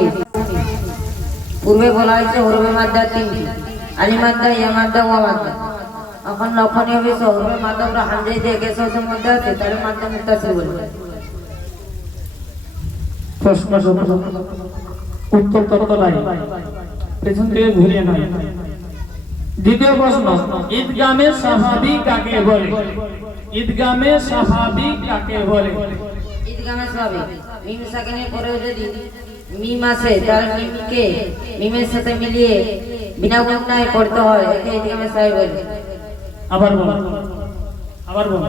19। পূর্বে বলা হয়েছে হরফে মাদ্দা তিনটি, আলিফ মাদ্দা, ইয়া মাদ্দা, ওয়া মাদ্দা। এখন লক্ষণীয় বিষয় হরফে মাদ্দা আমরা হামজায় দিয়ে গেছের মধ্যে আছে, তাহলে মাদ্দা মুত্তাসিল বলবো। প্রশ্ন উত্তর তত্ত্ব নাই, পেছন থেকে ঘুরিয়ে নয়। দ্বিতীয় প্রশ্ন, ঈদগামে সাহাবী কাকে বলে? ঈদগামে সাহাবী কাকে বলে? ঈদগামে সাহাবী মিম সাকিনের পরে যদি মিম আসে তার মিমকে মিমের সাথে মিলিয়ে বিনা গুণনায় পড়তে হয়, একে ঈদগামে সাহাবী বলে। আবার বল, আবার বল।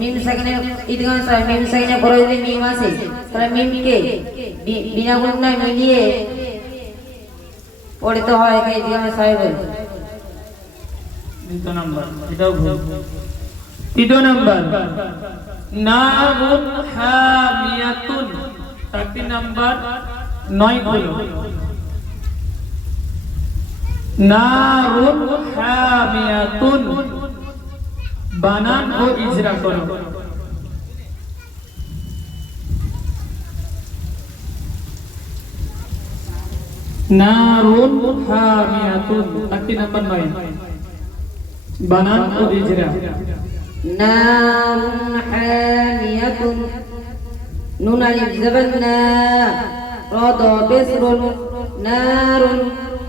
মিম সাকিনের ঈদগামে সাহাবী মিম সাকিনের পরে যদি মিম আসে তাহলে মিমকে বিনা গুণনায় মিলিয়ে পড়তে হয়, একে ঈদগামে সাহাবী বলে। দ্বিতীয় নাম্বার, এটাও ভুল। তৃতীয় নাম্বার, নারুন হামিয়াতুন, 3 নাম্বার 9 হলো নারুন হামিয়াতুন, বানান ও ইজরা করো। নারুন হামিয়াতুন, 3 নাম্বার 9, বানান ও ইজরা। নারুন হামিয়াতুন, নুন আলিফ জবর না, রা দ পেশরুন, নারুন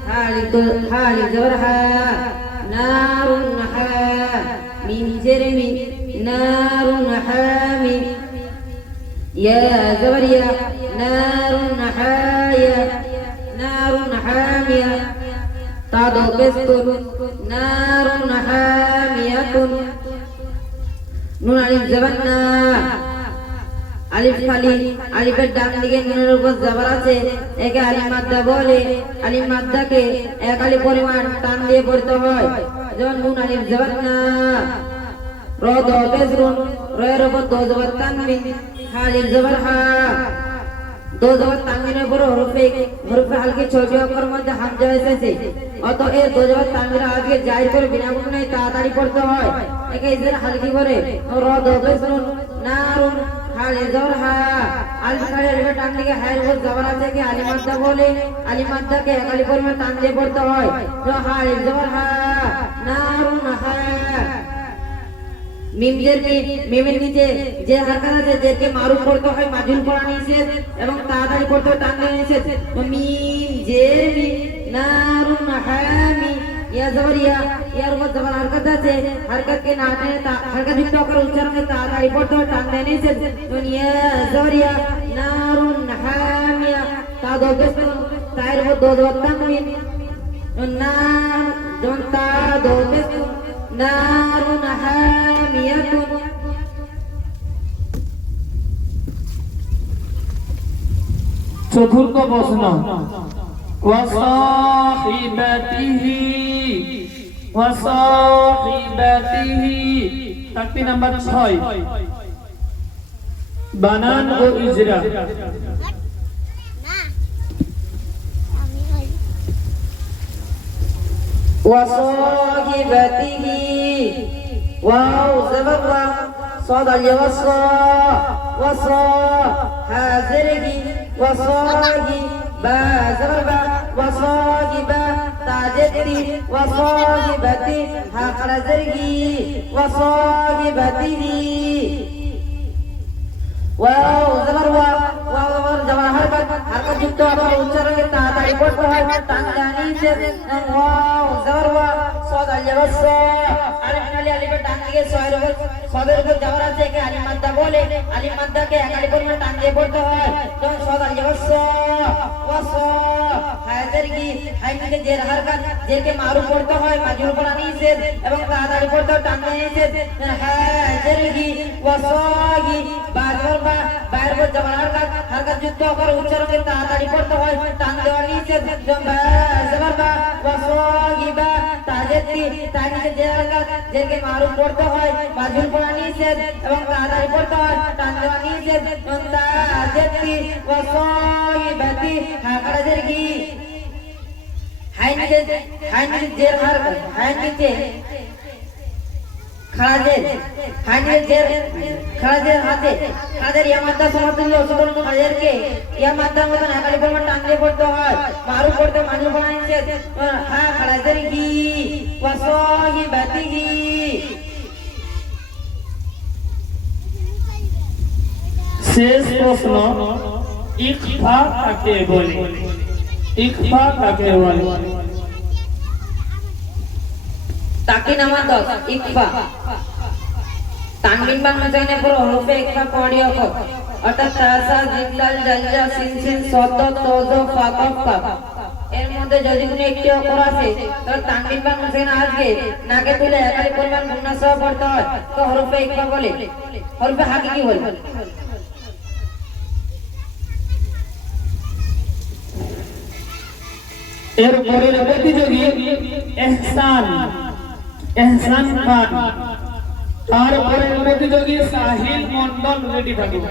হালিফ জবর হা, নারুন হা, মিম জের মি, নারুন হামি, ইয়া জবর ইয়া, নারুন হায়া, নারুন হামিয়া, তা দ পেশরুন, নারুন হামিয়াতুন, নুন আলিফ জবর না, আলিফ খালি, আলিফের ডান দিকে নুনের উপর জবর আছে, একে আলিফ মাদ্দা বলে। আলিফ মাদ্দাকে এক আলিফ পরিমাণ টান দিয়ে পড়তে হয়, যেমন নুন আলিফ জবর না, র দ পেশরুন, রয়ের উপর দ জবর তানবিন, হা আলিফ জবর হা, দ জবর তানবিনের উপর হরফে হালকি 6টি অক্ষরের মধ্যে হামজা এসেছে, অতএব দ জবর তানবিনের আগে জাহির করে বিনা গুণনায় তাড়াতাড়ি পড়তে হয়, একে ইজরা হালকি করে র দ পেশরুন, নারুন হালিফ জবর হা, আলিফ খালি আলিফের ডান দিকে হায়ের উপর জবর আছে, কে আলিফ মাদ্দা বলে। আলিফ মাদ্দাকে এক আলিফ পরিমাণ টান দিয়ে পড়তে হয়, তো হালিফ জবর হা, নারুন হা, মিম জের মি, মিমের নিচে যে হারকাত আছে যেকে মারুফ পড়তে হয়, মাজুল পড়া নিষেধ এবং তাড়াতাড়ি পড়তে হয়, টান দিয়ে নিষেধ। তো মিম জের মি, নারুন হামি, ইয়া জবর ইয়া, ইয়ার উপর জবর হারকাত আছে, হারকাতকে না টেনে হারকাত যুক্ত অক্ষর উচ্চারণে তাড়াতাড়ি পড়তে হয়, টান দিয়ে নিষেধ। তো ইয়া জবর ইয়া, নারুন হামিয়া, তা দ পেশরুন, তায়ের উপর দ জবর তানবিন, না যেমন তা দ পেশরুন, নারুন হামিয়াতুন। চতুর্থ প্রশ্ন, ওয়াসাহিবাতিহি, ওয়াসাহিবাতিহি, 3 নাম্বার 6, বানান ও ইজরা। ওয়াসাহিবাতিহি, ওয়াও জবর ওয়া, সাদ আলিয়া ওয়াসা, ওয়াসা হা জেরগি, ওয়াসাহি বা জবর বা, ওয়াসাহিবা তা জেরগি, ওয়াসাহিবাতি হা খারা জেরগি, ওয়াসাহিবাতিহি, ওয়াও জবর ওয়া, ওয়াও জবর জবর হারকাত যুক্ত অক্ষর উচ্চারণে তাড়াতাড়ি পড়তে হয়, টান দেওয়া নিষেধ। ওয়াও জবর ওয়া, সাদ আলিয়া ওয়াসা, আলিফ খালি আলিফের ডান দিকে ছয়ের উপর সাদের উপর জবর আছে, একে আলিফ মাদ্দা বলে। আলিফ মাদ্দাকে এক আলিফ পরিমাণ টান দিয়ে পড়তে হয়, যেমন সাদ আলিয়া ওয়াসা, ওয়াসা হায়াতের কি, হাইনকে জের হারকাত, জেরকে মারুফ পড়তে হয়, মাজুর পড়া নিষেধ এবং তাড়াতাড়ি পড়তে হয়, টান দিয়ে নিষেধ। হায়াতের কি, ওয়াসাহি বা জবর বা, বাইরের উপর জবর হারকাত যুক্ত অক্ষর উচ্চারণে তাড়াতাড়ি পড়তে হয়, টান দেওয়া নিষেধ। জবর বা, ওয়াসাহিবা তা জেরকি, তাই নিচে জের হারকাত, জেরকে মারুফ পড়তে হয়, মাজুর পড়া নিষেধ এবং তাড়াতাড়ি পড়তে হয়, টান দেওয়া নিষেধ। তা জেরকি, ওয়াসাহিবাতি হা খারা জেরকি, হাইন নিচে জের হারকাত, হাইন নিচে খারাজের হাইনের যে খারাজের হাতে খারাজের ইয়ামাত্রা সমতুল্য সুতরাং খারাজেরকে ইয়ামাত্রার মতন একালি পরিমাণ টান দিয়ে পড়তে হয় মারু পড়তে মানুষ বানাইছে হ্যাঁ খারাজের কি ওয়াসহি বাতিহি শেষ প্রশ্ন ইকফা কাকে বলে ইকফা কাকে বলে তাকে নামা 10 ইকফা তানবিন বাংলা চাইনে পর হরফে ইকফা পড়ি অক অর্থাৎ তাসা জিদাল জালজা সিন সিন সদ তজ ফা কফ কাফ এর মধ্যে যদি কোনো একটি অক্ষর আছে তাহলে তানবিন বাংলা চাইনে আজকে নাকে তুলে একালি পরিমাণ গুণা সহ পড়তে হয় তো হরফে ইকফা বলে হরফে হাকিকি বলে এর পরের প্রতিযোগী ইহসান ইহসান খান তার পরের প্রতিযোগী সাহিল মন্ডল রেডি থাকুন